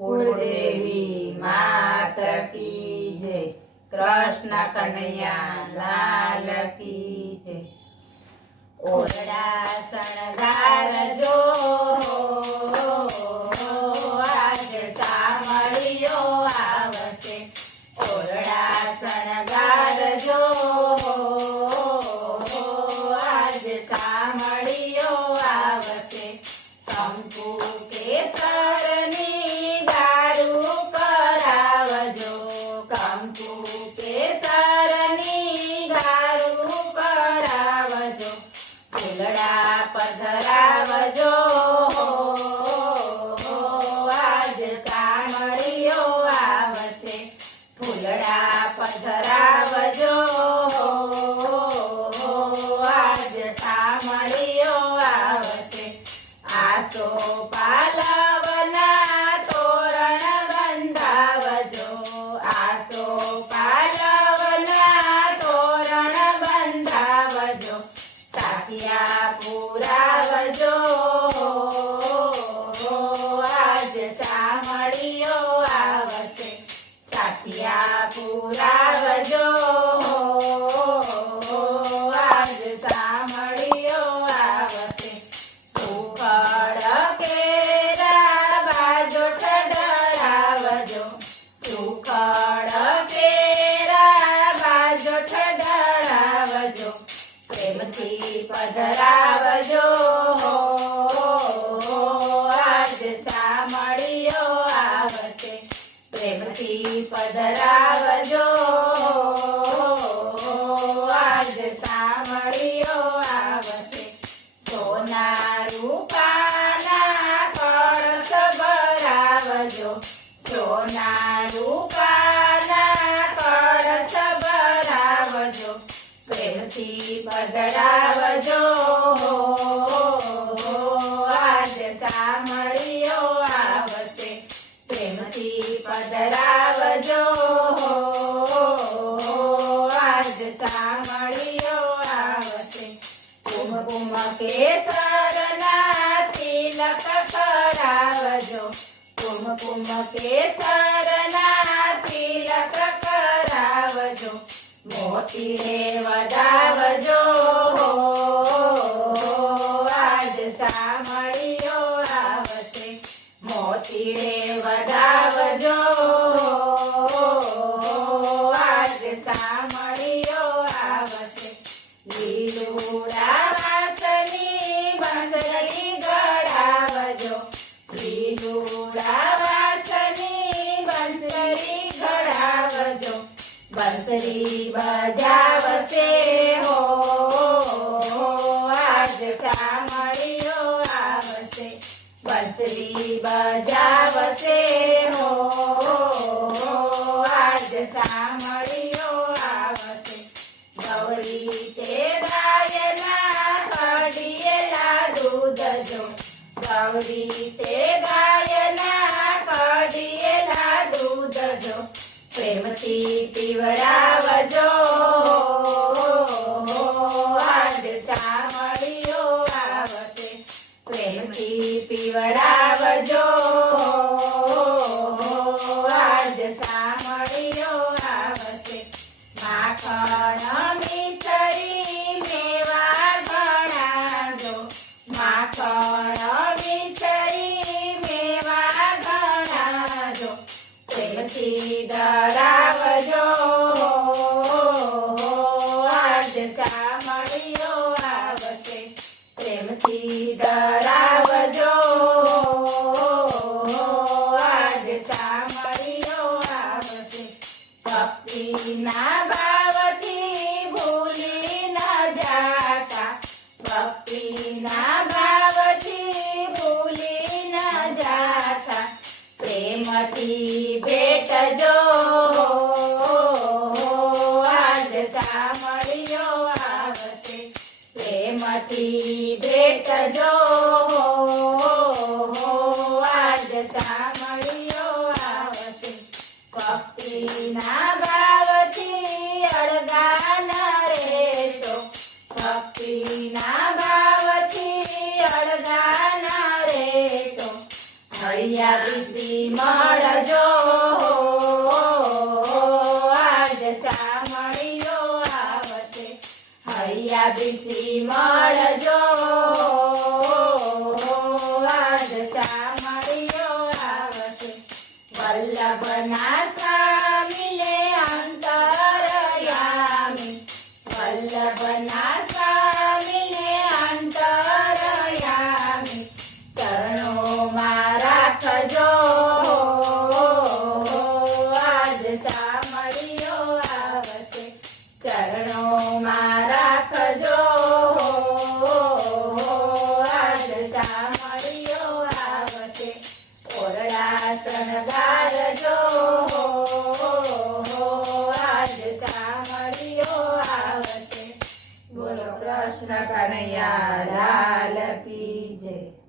कुलदेवी मात की जय। कृष्ण कन्हैया लाल की जय। ओरडा शणगारजो आज शामळियो आवसे। ओरडा शणगारजो आज शामळियो आवसे। कंकु केसरनी दारू करावजो। कंकु केसरनी दारू करावजो। फूलड़ा पधरावजो आज शामळियो आवसे। फूलड़ा पधरावजो आज शामळियो आवसे। आसो पालवना तोरण बंधावजो। आसो पालवना तोरण बंधावजो। साथिया पुरावजो आज शामळियो आवसे। साथिया पुरावजो आज शामळियो आवसे। सुखड़ केरा बाजोठ डळावजो। सुखड़ केरा बाजोठ डळावजो। प्रेमथी पधरावजो आज शामळियो आवसे। प्रेमथी पधरावजो आज शामळियो आवसे। सोना रूपाना कळश भरावजो। सोना रूपाना कळश भरावजो। प्रेमथी पधरावजो आज शामळियो आवसे। प्रेमथी पधरावजो आज शामळियो आवसे। कुमकुम केसरना तिलक करावजो। कुमकुम केसरना तिलक करावजो। मोती रे वडावजो आज शामळियो आवसे। मोती रे वडावजो आज शामळियो आवसे। લીલુડા વાસની બંસરી ગળાવજો। લીલુડા વાસની બંસરી ગળાવજો। બંસરી બજાવશે હો આજ શામળિયો આવશે। બંસરી બજાવશે હો આજ શામળિયો આવશે। गौरी ते गायना कडियेला दूध जो। गौरी ते गायना कडियेला दूध जो। प्रेमथी पीवडावजो आज शामळियो आवसे। प्रेमथी पीवडावजो आज शामळियो आवसे। माखण मिसरी मेवा गणाजो। माखण मिसरी मेवा गणाजो। प्रेमथी धरावजो आज शामळियो आवसे। प्रेमथी धरावजो आज शामळियो आवसे। भक्तिना भावथी भूली न जाता। भक्तिना भावथी भूली न जाता। प्रेमथी भेटजो आज शामळियो आवसे। प्रेमथी भेटजो आज शामळियो आवसे। भक्तिना भावथी अळगा न रेतो। भक्तिना भावथी अळगा न रेतो। हळिया बीती मळ કી જય.